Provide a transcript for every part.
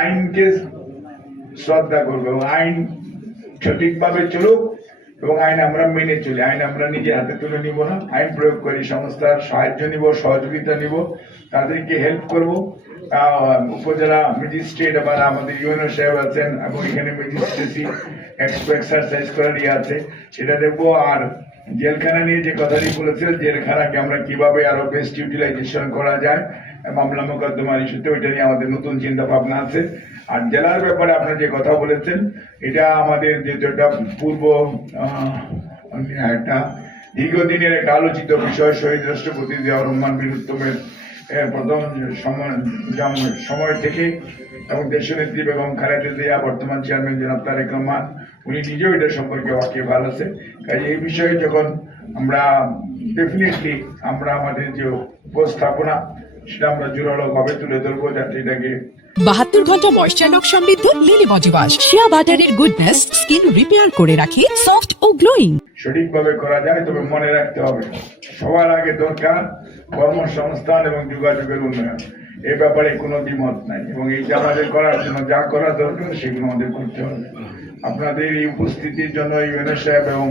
আইনকে শ্রদ্ধা করবো এবং আইন সঠিকভাবে চলুক এবং আইন আমরা মেনে চলি। আইন আমরা নিজে হাতে তুলে নিব না, আইন প্রয়োগকারী সংস্থার সাহায্য নিব, সহযোগিতা নিব, তাদেরকে হেল্প করব। উপজেলা ম্যাজিস্ট্রেট আবার আমাদের ইউএনও সাহেব আছেন এবং এখানে ম্যাজিস্ট্রেসি এক্সারসাইজ করার আছে, সেটা দেখবো। আর জেলখানা নিয়ে যে কথাটি বলেছিলেন, জেলখানাকে আমরা কিভাবে আরো বেস্ট ইউটিলাইজেশন করা যায় মামলা মোকদ্দমার ইস্যুতে, ওইটা নিয়ে আমাদের নতুন চিন্তা ভাবনা আছে। আর জেলার ব্যাপারে আপনার যে কথা বলেছেন, এটা আমাদের যেহেতু একটা পূর্ব একটা দীর্ঘদিনের একটা আলোচিত বিষয়, শহীদ রাষ্ট্রপতি জিয়াউর রহমান বীর উত্তমের প্রথম সময় থেকে এবং দেশনেত্রী বেগম খালেদা জিয়া, বর্তমান চেয়ারম্যান জনাব তারেক রহমান, উনি নিজেও এটা সম্পর্কে ওয়াকিবহাল আছে। কাজে এই বিষয়ে যখন আমরা ডেফিনেটলি আমরা আমাদের যে উপস্থাপনা সেটা আমরা জোরালো ভাবে তুলে ধরবো, যাতে এটাকে 72 ঘন্টা ময়েশ্চার লক সমৃদ্ধ লিলি বডি ওয়াশ শিয়া বাটারের গুডনেস স্কিন রিপেয়ার করে রাখে সফট ও গ্লোয়িং। সঠিকভাবে করা যায়, তবে মনে রাখতে হবে সবার আগে দরকার কর্মসংস্থান এবং যোগাযোগের উন্নয়ন। এই ব্যাপারে কোনো দ্বিমত নাই এবং এই যে আমাদের করার জন্য যা করা দরকার সেগুলো আমাদের করতে হবে। আপনাদের এই উপস্থিতির জন্য ইউএনও সাহেব এবং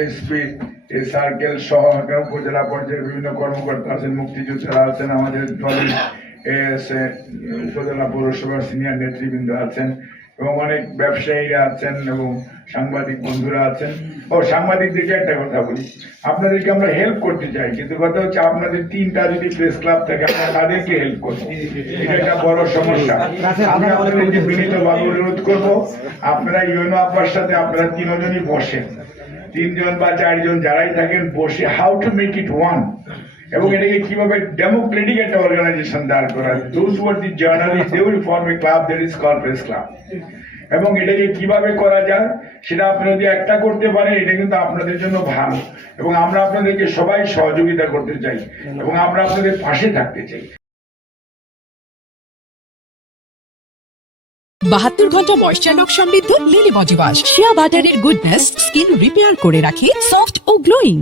এসপি সার্কেল সহ উপজেলা পর্যায়ে বিভিন্ন কর্মকর্তা আছেন, মুক্তিযোদ্ধারা আছেন, আমাদের দলের উপজেলা পৌরসভার সিনিয়র নেতৃবৃন্দ আছেন এবং অনেক ব্যবসায়ীরা আছেন এবং সাংবাদিক বন্ধুরা আছেন। ও সাংবাদিকদেরকে একটা কথা বলি, আপনাদেরকে আমরা হেল্প করতে চাই, কিন্তু কথা হচ্ছে আপনাদের 3টা যদি প্রেস ক্লাব থাকে আমরা তাদেরকে হেল্প করছি, এটা একটা বড় সমস্যা। আমি আপনাদেরকে বিনীতভাবে অনুরোধ করবো, আপনারা ইউএনও আব্বার সাথে আপনারা 3 জনই বসেন, 3 জন বা 4 জন যারাই থাকেন, বসে how to make it one এবং এটাকে কিভাবে ডেমোক্রেটিক একটা অর্গানাইজেশন দাঁড় করা। Those who are the journalist they will form a club that is called press club. এবং এটাকে কিভাবে করা যায় সেটা আপনারা যদি একটা করতে পারেন, এটা কিন্তু আপনাদের জন্য ভালো এবং আমরা আপনাদেরকে সবাই সহযোগিতা করতে চাই এবং আমরা আপনাদের পাশে থাকতে চাই। 72 ঘন্টা ময়েশ্চার লক সমৃদ্ধ লিলি বডি ওয়াশ শিয়া বাটারের গুডনেস স্কিন রিপেয়ার করে রাখে সফট ও গ্লোয়িং।